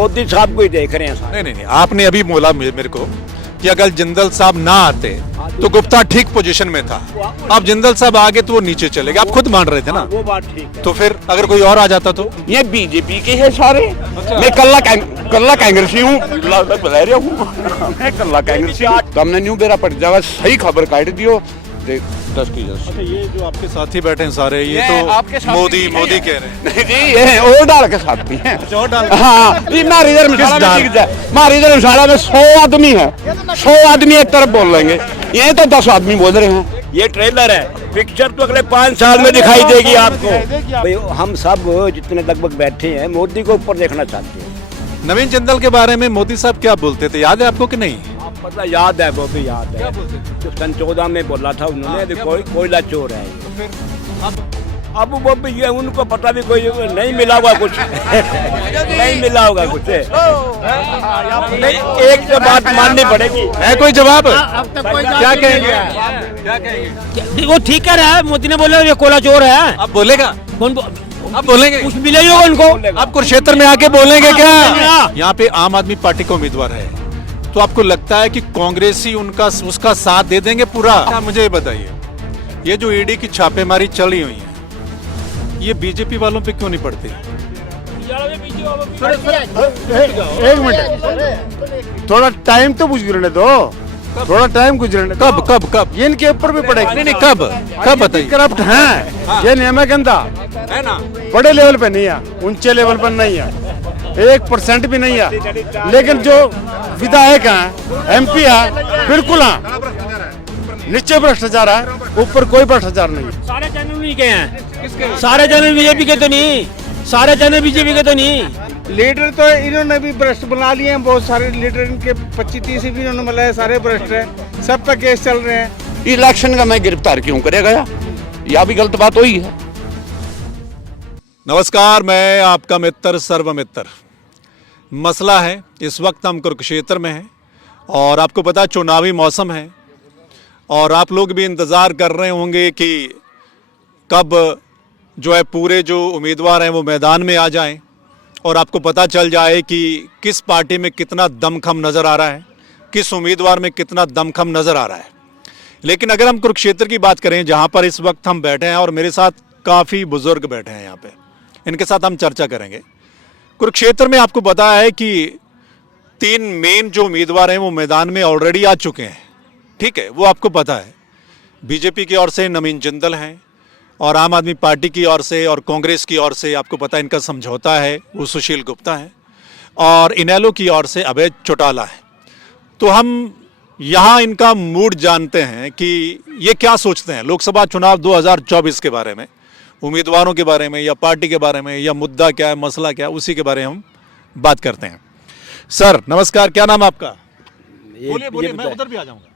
मोदी साहब को ही देख रहे हैं सारे। नहीं नहीं नहीं, आपने अभी बोला मेरे को कि अगर जिंदल साहब ना आते तो गुप्ता ठीक पोजीशन में था। अब जिंदल साहब आगे तो वो नीचे चले गए, आप खुद मान रहे थे ना। वो बात ठीक है। तो फिर अगर कोई और आ जाता तो ये बीजेपी के है सारे। मैं कल्ला कांग्रेसी हूँ, बता रहा हूँ मैं कल्ला कांग्रेसी हूँ। तो हमने न्यू बेरा पड़ जाएगा, सही खबर काट दियो 10 की 10। अच्छा, ये जो आपके साथी बैठे हैं सारे, ये आपके तो साथ मोदी भी मोदी हैं। कह रहे हैं। नहीं जी, ये और डाल के साथ भी हैं। और डाल हाँ, ये हमारी इधर मिसाला में हमारी इधर मिसाला में 100 आदमी है, 100 आदमी एक तरफ बोल लेंगे, ये तो 10 आदमी बोल रहे हैं। ये ट्रेलर है, पिक्चर तो अगले 5 साल में दिखाई देगी आपको। भाई हम सब जितने लगभग बैठे हैं मोदी को ऊपर देखना चाहते हैं। नवीन जिंदल के बारे में मोदी साहब क्या बोलते थे, याद है आपको कि नहीं? आप पता याद है, वो भी याद है। जो सन 14 में बोला था उन्होंने, कोयला चोर है। अब वो भी ये उनको पता भी कोई नहीं मिला होगा कुछ नहीं मिला होगा कुछ। नहीं, एक से बात माननी पड़ेगी। है कोई जवाब? क्या कहेंगे? वो ठीक कह रहा है, मोदी ने बोला ये कोयला चोर है। अब बोलेगा? कौन अब बोलेंगे? कुछ मिले होगा उनको। आप कुरुक्षेत्र में आके बोलेंगे क्या? यहाँ पे आम आदमी पार्टी का उम्मीदवार है, तो आपको लगता है कि कांग्रेसी उसका साथ दे देंगे पूरा? मुझे ये बताइए, ये जो ईडी की छापेमारी चली हुई है, ये बीजेपी वालों पे क्यों नहीं पड़ती? एक मिनट, थोड़ा टाइम तो गुजरने दो, थोड़ा टाइम गुजरने दो। कब कब कब? ये इनके ऊपर भी पड़ेगा। नहीं नहीं, कब बताइए? करप्ट हैं, ये नियम है गंदा है ना। बड़े लेवल पे नहीं है, ऊंचे लेवल पर नहीं है, 1% भी नहीं है। लेकिन जो विधायक हैं, MP है, बिल्कुल हाँ, नीचे भ्रष्टाचार है, ऊपर कोई भ्रष्टाचार नहीं है। सारे चैनल नहीं के हैं, सारे चैनल बीजेपी के तो नहीं, सारे चैनल बीजेपी के तो नहीं। लीडर तो इन्होंने भी भ्रष्ट बना लिए हैं, बहुत सारे लीडर इनके 25-30 भी इन्होंने मिलाए, सारे भ्रष्ट हैं, सब पे केस चल रहे हैं। इलेक्शन का मैं गिरफ्तार क्यों करेगा या भी गलत बात हुई है। नमस्कार, मैं आपका मित्र सर्वमित्र। मसला है, इस वक्त हम कुरुक्षेत्र में हैं और आपको पता है चुनावी मौसम है और आप लोग भी इंतज़ार कर रहे होंगे कि कब जो है पूरे जो उम्मीदवार हैं वो मैदान में आ जाएं और आपको पता चल जाए कि किस पार्टी में कितना दमखम नज़र आ रहा है, किस उम्मीदवार में कितना दमखम नज़र आ रहा है। लेकिन अगर हम कुरुक्षेत्र की बात करें, जहाँ पर इस वक्त हम बैठे हैं और मेरे साथ काफ़ी बुजुर्ग बैठे हैं यहाँ पे, इनके साथ हम चर्चा करेंगे। कुरुक्षेत्र में आपको पता है कि 3 मेन जो उम्मीदवार हैं वो मैदान में ऑलरेडी आ चुके हैं, ठीक है, वो आपको पता है। बीजेपी की ओर से नवीन जिंदल हैं और आम आदमी पार्टी की ओर से और कांग्रेस की ओर से आपको पता है इनका समझौता है, वो सुशील गुप्ता है और इनेलो की ओर से अभय चौटाला है। तो हम यहाँ इनका मूड जानते हैं कि ये क्या सोचते हैं लोकसभा चुनाव 2024 के बारे में, उम्मीदवारों के बारे में या पार्टी के बारे में, या मुद्दा क्या है, मसला क्या है, उसी के बारे में हम बात करते हैं। सर नमस्कार, क्या नाम आपका? बोलिए, मैं उधर भी आ जाऊंगा।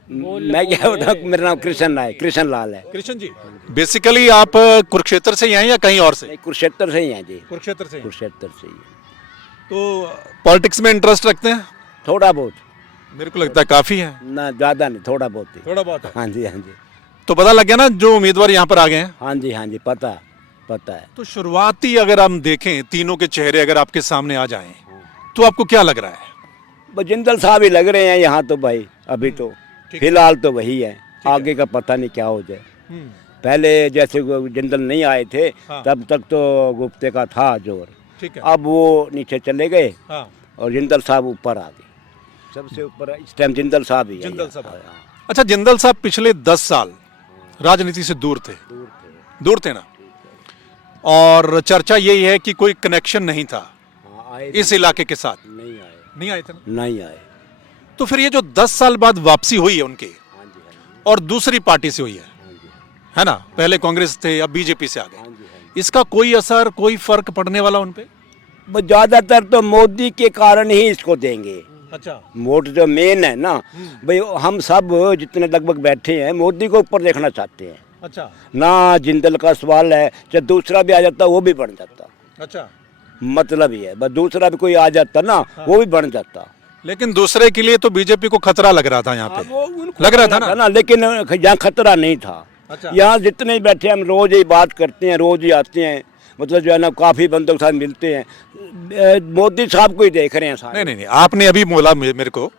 मैं क्या बताऊँ, मेरा नाम कृष्ण लाल है। कृष्ण जी, बेसिकली आप कुरुक्षेत्र से ही हैं या कहीं और से? कुरुक्षेत्र से ही हैं जी, कुरुक्षेत्र से। कुरुक्षेत्र से ही। तो पॉलिटिक्स में इंटरेस्ट रखते हैं? थोड़ा बहुत, मेरे को लगता है काफी है। ना ज्यादा नहीं, थोड़ा बहुत ही। थोड़ा बहुत है। हाँ जी, हाँ जी, तो पता लग गया ना जो उम्मीदवार यहाँ पर आ गए हैं? हाँ जी, हाँ जी, पता है। तो शुरुआती अगर हम देखें, तीनों के चेहरे अगर आपके सामने आ जाएं, तो आपको क्या लग रहा है? जिंदल साहब ही लग रहे हैं यहाँ तो भाई, अभी तो फिलहाल तो वही है, आगे का पता नहीं क्या हो जाए। पहले जैसे जिंदल नहीं आए थे तब तक तो गुप्ते का था जोर, ठीक है। अब वो नीचे चले गए हाँ। और जिंदल साहब ऊपर आ गए, सबसे ऊपर इस टाइम जिंदल साहब ही है। जिंदल साहब। अच्छा, जिंदल साहब पिछले 10 साल राजनीति से दूर थे ना, और चर्चा यही है कि कोई कनेक्शन नहीं था इस इलाके के साथ। नहीं आए थे ना? नहीं आए। तो फिर ये जो 10 साल बाद वापसी हुई है उनकी, और दूसरी पार्टी से हुई है ना, पहले कांग्रेस थे, अब बीजेपी से आ गए, इसका कोई असर, कोई फर्क पड़ने वाला उन पे? ज्यादातर तो मोदी के कारण ही इसको देंगे। अच्छा, वोट जो मेन है ना भाई, हम सब जितने लगभग बैठे हैं मोदी को ऊपर देखना चाहते हैं। अच्छा, ना जिंदल का सवाल है, चाहे दूसरा भी आ जाता वो भी बन जाता। अच्छा, मतलब ही है, बस दूसरा भी कोई आ जाता ना, वो भी बन जाता। लेकिन दूसरे के लिए तो बीजेपी को खतरा लग रहा था यहाँ पे, लग रहा था ना, लेकिन यहाँ खतरा नहीं था। अच्छा। यहाँ जितने बैठे हम रोज ही बात करते हैं, रोज ही आते हैं, मतलब जो है ना काफ़ी बंदों के साथ मिलते हैं, मोदी साहब को ही देख रहे हैं सारे। नहीं, आपने अभी बोला मेरे को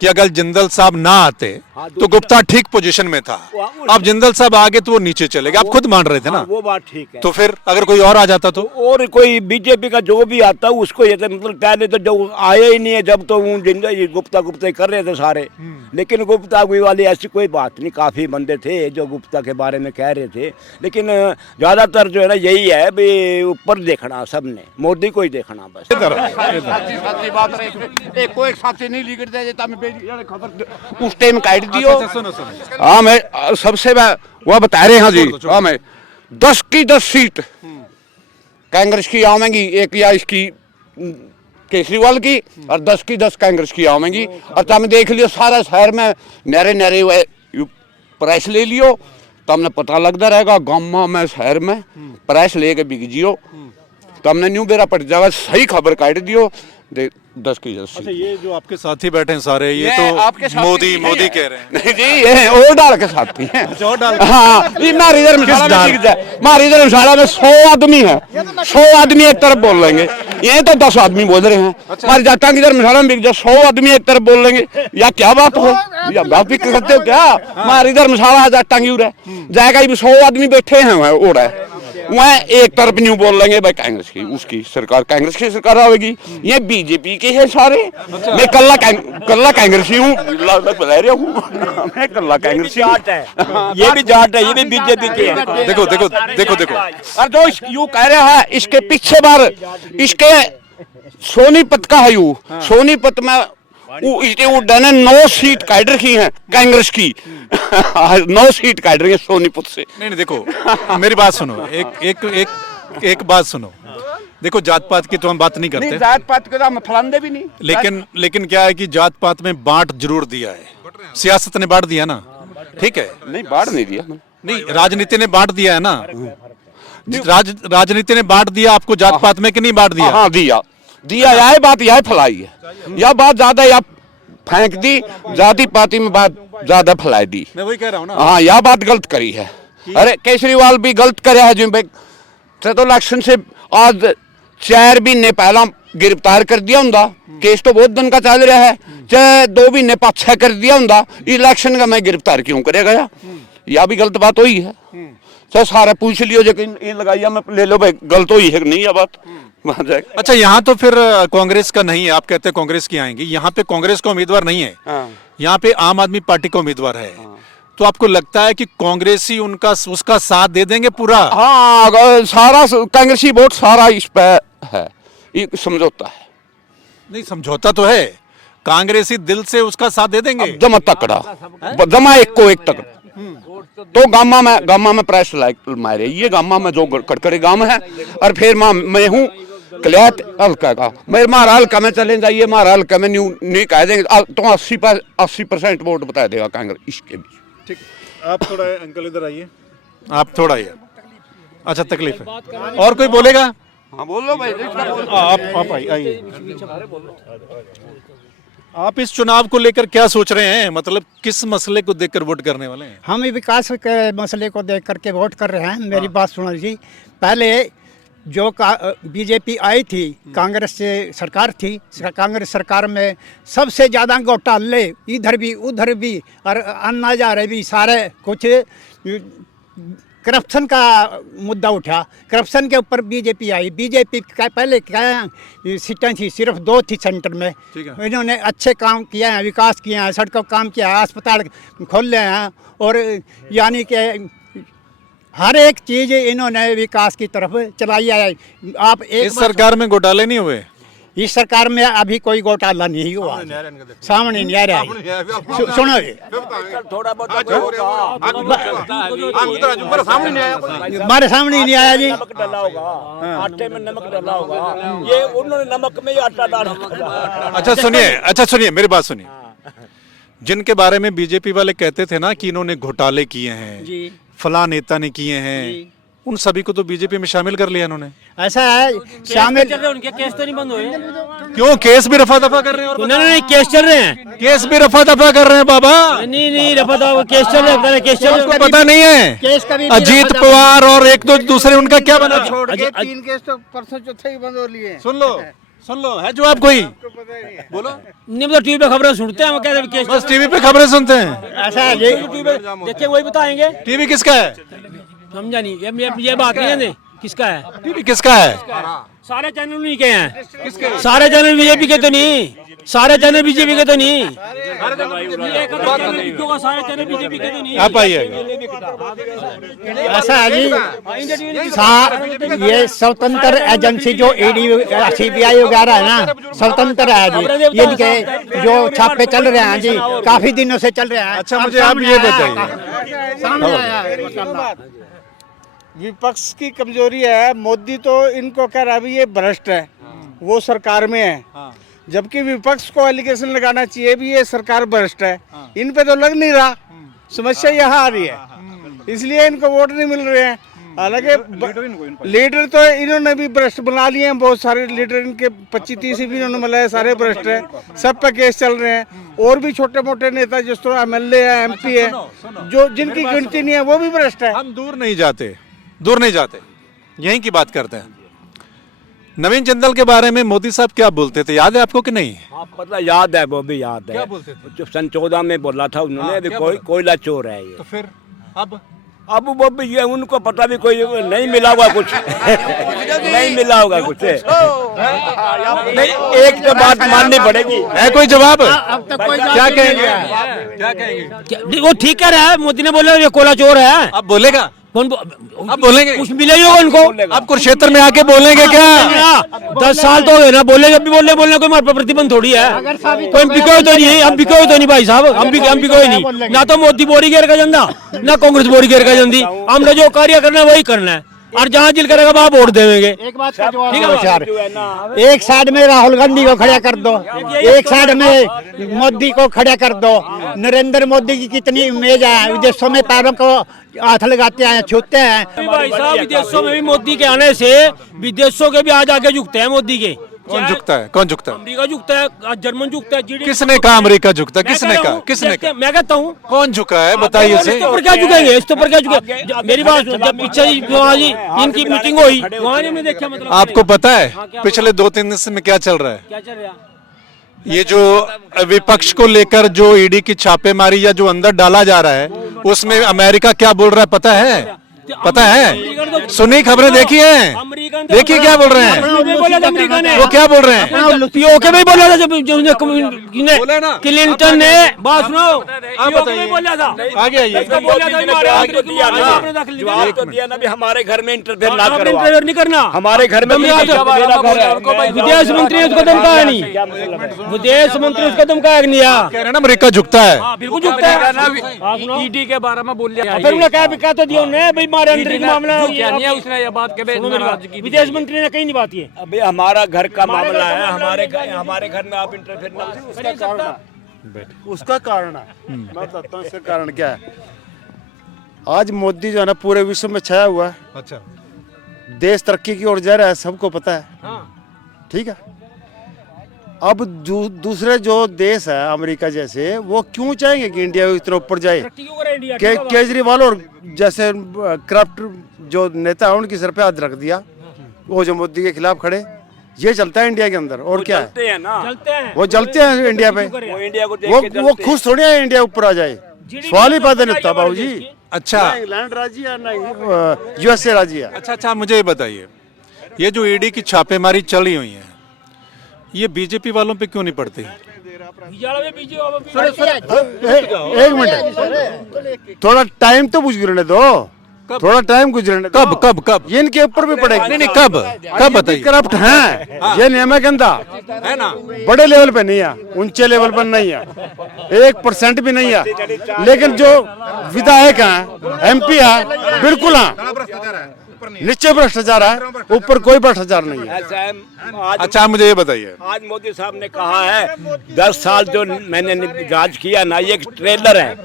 कि अगर जिंदल साहब ना आते हाँ, तो गुप्ता ठीक पोजीशन में था। अब जिंदल साहब आगे तो वो नीचे चले गए, आप खुद मान रहे थे ना। हाँ, वो बात ठीक है। तो फिर अगर कोई और आ जाता तो और कोई बीजेपी का जो भी आता है उसको ये मतलब पहले तो जो आए ही नहीं है, जब तो वो जिंदगी गुप्ता कर रहे थे सारे। लेकिन गुप्ता वाली ऐसी कोई बात नहीं, काफ़ी बंदे थे जो गुप्ता के बारे में कह रहे थे, लेकिन ज़्यादातर जो है ना यही है भी ऊपर देखना, सबने मोदी को ही देखना बस। कोई साथी नहीं लिख दे खबर उस टाइम काट दियो। हाँ, मैं सबसे वो बता रहे हैं जी। हाँ, मैं 10 की 10 सीट कांग्रेस की आवेंगी, एक या इसकी केजरीवाल की, और 10 की 10 कांग्रेस की आवेंगी। और तुम देख लियो सारा शहर में नरे प्राइस ले लियो, तुमने पता लगता रहेगा गाँव में शहर में प्राइस लेके बिक जियो, तुमने न्यू बेरा पड़ जाएगा। सही खबर काट दियो 10 की 10। अच्छा, ये जो आपके साथी बैठे हैं सारे, ये ये तो आपके साथी मोदी कह रहे हैं। नहीं जी, ये और डाल के साथी हैं। और डाल हाँ, ये हमारी धर्मशाला में दिख जाए, हमारी धर्मशाला में 100 आदमी है, 100 आदमी एक तरफ बोल लेंगे, ये तो 10 आदमी बोल रहे हैं। हमारी जाटा की धर्मशाला में दिख जाए 100 आदमी एक तरफ बोल लेंगे, या क्या बात हो, या बात भी करते हो क्या? हमारी धर्मशाला जाटा की उड़ है, जाएगा 100 आदमी बैठे हैं वहाँ उड़ है, वहाँ एक तरफ न्यू बोल लेंगे भाई कांग्रेस की, उसकी सरकार, कांग्रेस की सरकार आएगी। ये बीजेपी के हैं सारे। मैं कल्ला कांग्रेसी हूँ, बता रहा हूँ मैं कल्ला कांग्रेसी हूँ। ये भी जाट है, ये भी बीजेपी के हैं। देखो और जो यू कह रहा है इसके पीछे बार इसके सोनीपत का है, यू सोनीपत में ने 9 सीट काट रखी है कांग्रेस की 9 सीट काट रही है सोनीपत से। नहीं, देखो मेरी बात सुनो, एक बात सुनो। देखो, जात पात की तो हम बात नहीं करते, जात पात के तो हम फलांदे भी नहीं, लेकिन क्या है कि जात पात में बांट जरूर दिया है, सियासत ने बांट दिया ना, ठीक है? नहीं, बाढ़ नहीं दिया, नहीं, राजनीति ने बांट दिया है ना। राजनीति ने बांट दिया आपको जात पात में कि नहीं बांट दिया? हाँ, दिया यह बात यह फैलाई है, यह बात ज्यादा या फेंक दी, जाति पाति में बात ज्यादा फैलाई दी। मैं वही कह रहा हूँ ना। हाँ, यह बात गलत करी है। अरे केजरीवाल भी गलत करे है, जिन तो इलेक्शन से आज 4 महीने पहला गिरफ्तार कर दिया होंगे, केस तो बहुत दिन का चल रहा है, चाहे 2 महीने पाछा कर दिया होंगे, इलेक्शन का मैं गिरफ्तार क्यों करे गया? यह भी गलत बात हुई है। चाहे सारे पूछ लियो जो इन लगाइया मैं ले लो भाई, गलत हुई है कि नहीं यह बात। अच्छा, यहाँ तो फिर कांग्रेस का नहीं है, आप कहते हैं कांग्रेस की आएंगी, यहाँ पे कांग्रेस का उम्मीदवार नहीं है। हाँ। यहाँ पे आम आदमी पार्टी का उम्मीदवार है। तो आपको लगता है कि कांग्रेसी उसका साथ दे देंगे पूरा? हाँ, सारा कांग्रेसी वोट सारा इस पे है, ये समझौता है। नहीं, समझौता तो है, कांग्रेसी दिल से उसका साथ दे देंगे। जमा तकड़ा, जमा एक को एक तकड़ा। तो गामा में प्रेस लाइक मारे, ये गामा में जो कड़कड़े गांव है, और फिर मैं हूँ कलियात हल्का का, मेरे मारा हल्का में चले जाइए, मारा हल्का में नहीं कह देंगे तो 80% वोट बता देगा कांग्रेस इसके भी। ठीक, आप थोड़ा अंकल इधर आइए, आप थोड़ा ही। अच्छा, तकलीफ है, और कोई बोलेगा? हाँ, बोलो भाई। आप आइए। आप इस चुनाव को लेकर क्या सोच रहे हैं, मतलब किस मसले को देखकर वोट करने वाले हैं? हम विकास के मसले को देख करके वोट कर रहे हैं। मेरी बात सुनो जी, पहले जो बीजेपी आई थी, कांग्रेस से सरकार थी, कांग्रेस सरकार में सबसे ज़्यादा घोटाले इधर भी उधर भी, और अन्ना जा रहे भी सारे कुछ करप्शन का मुद्दा उठा, करप्शन के ऊपर बीजेपी आई। बीजेपी का पहले क्या सीटें थी, सिर्फ 2 थी सेंटर में, इन्होंने अच्छे काम किए हैं, विकास किए हैं, सड़कों काम किया है, अस्पताल खोल हैं, और यानी कि हर एक चीज़ इन्होंने विकास की तरफ चलाई है। आप इस सरकार में घोटाले नहीं हुए? इस सरकार में अभी कोई घोटाला नहीं हुआ, सामने नहीं आ रहा है। सुनो जी, हमारे सामने ही नहीं आया जी। नमक डाला होगा, आटे में नमक डाला होगा, ये उन्होंने नमक में ही आटा डाला। अच्छा सुनिए, मेरी बात सुनिए। जिनके बारे में बीजेपी वाले कहते थे ना कि इन्होंने घोटाले किए हैं, फला नेता ने किए हैं, उन सभी को तो बीजेपी में शामिल कर लिया इन्होंने। ऐसा है शामिल चल रहे हैं, उनके केस तो नहीं बंद हुए। क्यों केस भी रफा दफा कर रहे हैं? और नहीं, केस चल रहे हैं। केस भी रफा दफा कर रहे हैं बाबा। नहीं रफा दफा केस चल रहे हैं, केस चल रहे आपको पता नहीं है? केस कभी भी अजीत रफा-दफा- पवार और एक दो दूसरे उनका क्या बना? छोड़ के 3 केस तो परसों चौथे ही बंद हो लिए। सुन लो है जवाब कोई? बोलो। नहीं मतलब टीवी पे खबरें सुनते हैं, हम कहते हैं केस बस टीवी पे खबरें सुनते हैं। ऐसा है ये देखिए वही बताएंगे। टीवी किसका है? समझा नहीं, ये बात नहीं है किसका है। टीवी किसका है? सारे चैनल नहीं के हैं, सारे चैनल बीजेपी के तो नहीं, सारे चैनल बीजेपी के तो नहीं, सारे चैनल बीजेपी के तो नहीं। आप आइए। ऐसा है जी ये स्वतंत्र एजेंसी जो ईडी सीबीआई वगैरह है ना, स्वतंत्र है जी। ये इनके जो छापे चल रहे हैं जी, काफी दिनों से चल रहे हैं। अच्छा, अब मुझे आप सामने ये आया बताइए। सामने आया है। विपक्ष की कमजोरी है। मोदी तो इनको कह रहा है अभी ये भ्रष्ट है, वो सरकार में है, जबकि विपक्ष को एलिगेशन लगाना चाहिए भी ये सरकार भ्रष्ट है। इन पे तो लग नहीं रहा। समस्या यहाँ आ रही है, इसलिए इनको वोट नहीं मिल रहे हैं। हालांकि लीडर तो इन्होंने भी भ्रष्ट बना लिए हैं। बहुत सारे लीडर इनके 25-30 भी इन्होंने मिलाए, सारे भ्रष्ट हैं। सब पे केस चल रहे हैं। और भी छोटे मोटे नेता जिस तरह MLA है, MP है, जो जिनकी गिनती नहीं है, वो भी भ्रष्ट है। हम दूर नहीं जाते, यहीं की बात करते हैं। नवीन जिंदल के बारे में मोदी साहब क्या बोलते थे, याद है आपको कि नहीं? हाँ, मतलब याद है, वो भी याद है। क्या बोलते थे? जो सन 14 में बोला था उन्होंने, अभी कोयला चोर है ये। तो फिर अब वो भी ये उनको पता भी कोई नहीं मिला होगा कुछ नहीं मिला होगा कुछ नहीं, एक तो बात माननी पड़ेगी। है कोई जवाब? अब तक कोई क्या कहेंगे? वो ठीक कह रहा है, मोदी ने बोला ये कोला चोर है। अब बोलेगा? कौन अब बोलेंगे? कुछ मिले ही होगा उनको। आप कुरुक्षेत्र में आके बोलेंगे क्या? 10 साल तो हो गए ना, बोले जब भी बोलने कोई हमारे पर प्रतिबंध थोड़ी है। कोई बिको तो नहीं, हम बिको तो नहीं भाई साहब, हम बिको नहीं। ना तो मोदी बोरी घेर का जंदा, ना कांग्रेस बोरी घेर का जंदी। हमने जो कार्य करना है वही करना है, और जहाँ दिल करेगा वहाँ वोट देंगे। एक बात का जवाब दो यार। एक साइड में राहुल गांधी को खड़ा कर दो, एक साइड में मोदी को खड़ा कर दो। नरेंद्र मोदी की कितनी इमेज है, विदेशों में पैरों को हाथ लगाते हैं, छूते हैं। भाई साहब विदेशों में भी मोदी के आने से विदेशों के भी आज आगे झुकते हैं मोदी के। कौन झुकता है? कौन झुकता है? अमेरिका झुकता है, जर्मन झुकता है। किसने कहा अमेरिका झुकता है? किसने कहा? मैं कहता हूँ। कौन झुका है बताइए से? इसके ऊपर क्या झुकेंगे, इसके ऊपर क्या झुकेंगे? मेरी बात सुनो, जब पीछे वहाँ जी इनकी मीटिंग हुई वहाँ हमने देखा, मतलब आपको पता है पिछले 2-3 दिन से में क्या चल रहा है? क्या चल रहा? ये जो विपक्ष को लेकर जो ईडी की छापेमारी या जो अंदर डाला जा रहा है, उसमें अमेरिका क्या बोल रहा है पता है? पता है? सुनी खबरें देखी हैं? देखिए क्या बोल रहे हैं वो, क्या बोल रहे हैं? पीओके में बोला था जब क्लिंटन ने, बात सुनो, पीओके में बोला था। आगे आइए। जवाब तो दिया ना भी हमारे घर में इंटरफेयर ना करो, इंटरफेयर नहीं करना। हमारे घर में विदेश मंत्री ने उसको धमकाया नहीं, विदेश मंत्री उसको धमकाया नहीं। कह रहे हैं ना अमेरिका झुकता है। बिल्कुल झुकता है। ईडी के बारे में बोल लिया, फिर उन्होंने क्या तो दिया उन्हें भाई हमारे अंदर का मामला उसने ये बात के विदेश मंत्री ने कहीं नहीं बात की। अभी हमारा घर का मामला है, हमारे घर में आप इंटरफेयर ना उसका कारण है। मैं बताता हूँ इसका कारण क्या है। आज मोदी जो है ना पूरे विश्व में छाया हुआ है। अच्छा, देश तरक्की की ओर जा रहा है, सबको पता है। ठीक है। अब दूसरे जो देश है अमेरिका जैसे, वो क्यों चाहेंगे कि इंडिया इतना ऊपर जाए? केजरीवाल और जैसे करप्ट जो नेता है उनकी सर पे हाथ रख दिया, वो जो मोदी के खिलाफ खड़े, ये चलता है इंडिया के अंदर। और क्या है? वो जलते हैं इंडिया पे। वो खुश थोड़ी है इंडिया ऊपर आ जाए, सवाल ही पैदा नहीं होता बाबू जी। अच्छा, इंग्लैंड राज्य है ना USA राज्य है। अच्छा, मुझे ये बताइए, ये जो ईडी की छापेमारी चली हुई है, ये बीजेपी वालों पे क्यों नहीं पड़ती? एक मिनट, थोड़ा टाइम तो गुजरने दो, थोड़ा टाइम गुजरने दो। कब ये इनके ऊपर भी पड़ेगी। नहीं, कब बताइए? करप्ट हैं, ये नियम है गंदा है ना, बड़े लेवल पे नहीं है, ऊंचे लेवल पर नहीं है, 1% भी नहीं है। लेकिन जो विधायक हैं, MP है, बिल्कुल है नीचे भ्रष्टाचार है, ऊपर कोई भ्रष्टाचार नहीं है। अच्छा, मुझे ये बताइए, आज मोदी साहब ने कहा है 10 साल जो मैंने राज किया ना, ये एक ट्रेलर है।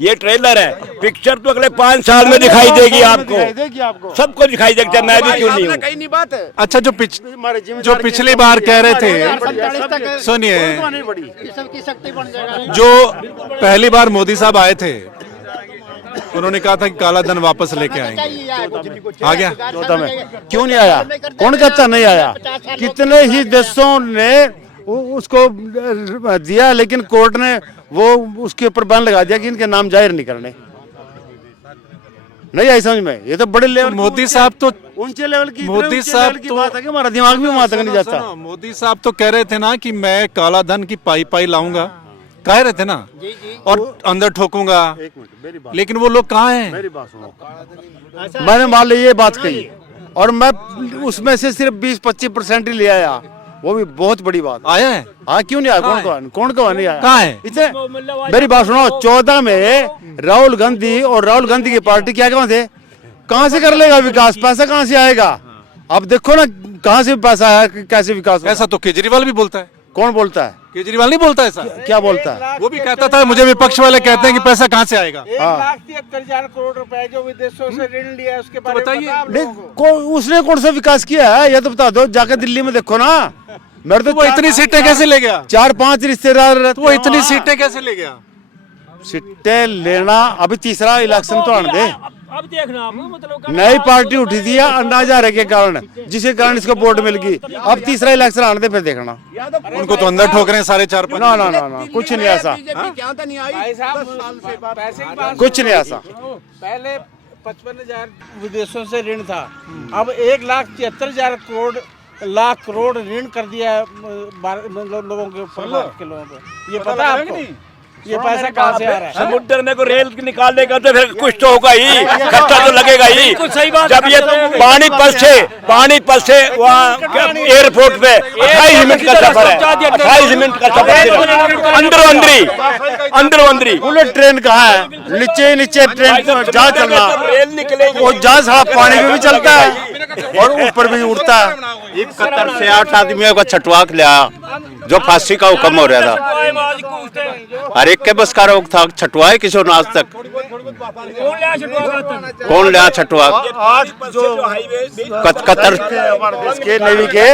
ये ट्रेलर है, पिक्चर तो अगले 5 साल में दिखाई देगी आपको, सबको दिखाई देगी, चाहे मैं भी क्यों नहीं हूँ। कहीं नहीं बात है। अच्छा, जो पिछली बार कह रहे थे, सुनिए, जो पहली बार मोदी साहब आए थे उन्होंने कहा था कि काला धन वापस लेके आएंगे, आ गया? 14 में क्यों नहीं आया? कौन कहता नहीं आया? कितने ही देशों ने उसको दिया, लेकिन कोर्ट ने वो उसके ऊपर बैन लगा दिया कि इनके नाम जाहिर नहीं करने। नहीं आई समझ में? ये तो बड़े लेवल मोदी साहब तो ऊंचे लेवल की, मोदी साहब की बात है कि हमारा दिमाग भी वहां तक नहीं जाता। मोदी साहब तो कह रहे थे ना कि मैं काला धन की पाई लाऊंगा, कह रहे थे ना, और अंदर ठोकूंगा, लेकिन वो लोग कहाँ हैं? मेरी बात सुनो, मैंने मान ली ये बात कही और मैं उसमें से सिर्फ 20-25% ही ले आया, वो भी बहुत बड़ी बात आया है? हाँ, क्यों नहीं आया? कौन नहीं आया? कहाँ है? इतने मेरी बात सुनो, 14 में राहुल गांधी और राहुल गांधी की पार्टी क्या कहाँ थे? कहाँ से कर लेगा विकास? पैसा कहाँ से आएगा? अब देखो ना कहाँ से पैसा आया, कैसे विकास? ऐसा तो केजरीवाल भी बोलता है। कौन बोलता है? केजरीवाल नहीं बोलता ऐसा? क्या बोलता है? वो भी कहता था, मुझे विपक्ष वाले कहते हैं कि पैसा कहाँ से आएगा। 1,73,000 करोड़ रुपए जो विदेशों से ऋण लिया है, उसके बारे में बताइए। पता है आप नहीं, लोगों को? उसने कौन सा विकास किया है ये तो बता दो, जाकर दिल्ली में देखो ना। मेरे तो वो इतनी सीटें कैसे ले गया? 4-5 रिश्तेदार रहते वो हैं इतनी वहाँ। सीटें कैसे ले गया? सीटें लेना, अभी तीसरा इलेक्शन तो आने दे। अब देखना आप, मतलब नई पार्टी उठी थी अन्ना हजारे के कारण, जिसके कारण इसको वोट मिल गई। अब तीसरा इलेक्शन आने दे, फिर देखना। उनको तो अंदर ठोक रहे हैं 4.5। ना, कुछ नहीं ऐसा, भाई साहब, पैसे की बात कुछ नहीं ऐसा। पहले 55,000 विदेशों से ऋण था, अब 1,73,000 लाख करोड़ ऋण कर दिया है लोगों के ऊपर, भारत के लोगों पे। ये पता है आपको? ये पैसा कहाँ से आ रहा है? समुद्र में को रेल निकालने का तो फिर कुछ तो होगा ही, खर्चा तो लगेगा ही। सही बात जब ये पानीपत से वहाँ एयरपोर्ट पे 28 मिनट का सफर है, 28 मिनट का सफर है, अंदरो अंदरी बुलेट ट्रेन कहाँ है? नीचे ट्रेन जहाँ चलना, रेल निकलेगी, वो जहाँ सारा पानी में भी चलता है और ऊपर भी उड़ता है। 71 से 8 आदमियों को छटवाक लिया, जो फांसी का हुक्म हो रहा था, हर एक के बस का रोक था। छटवाए किसी ने आज तक? कौन लिया छटवाक? आज जो कतर के नेवी के,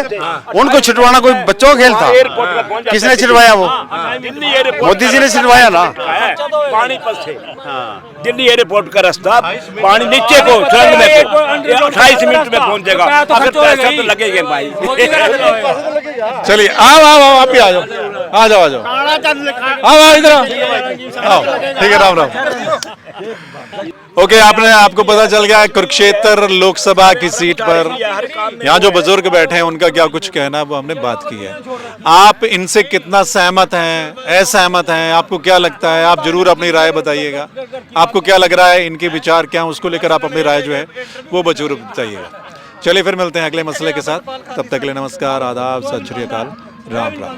उनको छिटवाना कोई बच्चों का खेल था? किसने छिटवाया? वो मोदी जी ने छिटवाया ना। पानीपत से दिल्ली एयरपोर्ट का रास्ता, पानी नीचे को सुरंग में 28 मिनट में पहुंचेगा। अगर पैसा तो लगेगा भाई। चलिए आओ, आप भी आ जाओ इधर आओ। ठीक है, राम। ओके, आपको पता चल गया है कुरुक्षेत्र लोकसभा की सीट पर यहाँ जो बुजुर्ग बैठे हैं उनका क्या कुछ कहना है, वो हमने बात की है। आप इनसे कितना सहमत हैं, असहमत हैं, आपको क्या लगता है? आप जरूर अपनी राय बताइएगा। आपको क्या लग रहा है, इनके विचार क्या हैं, उसको लेकर आप अपनी राय जो है वो जरूर बताइएगा। चलिए फिर मिलते हैं अगले मसले के साथ, तब तक के लिए नमस्कार, आदाब, सत श्री अकाल, राम राम।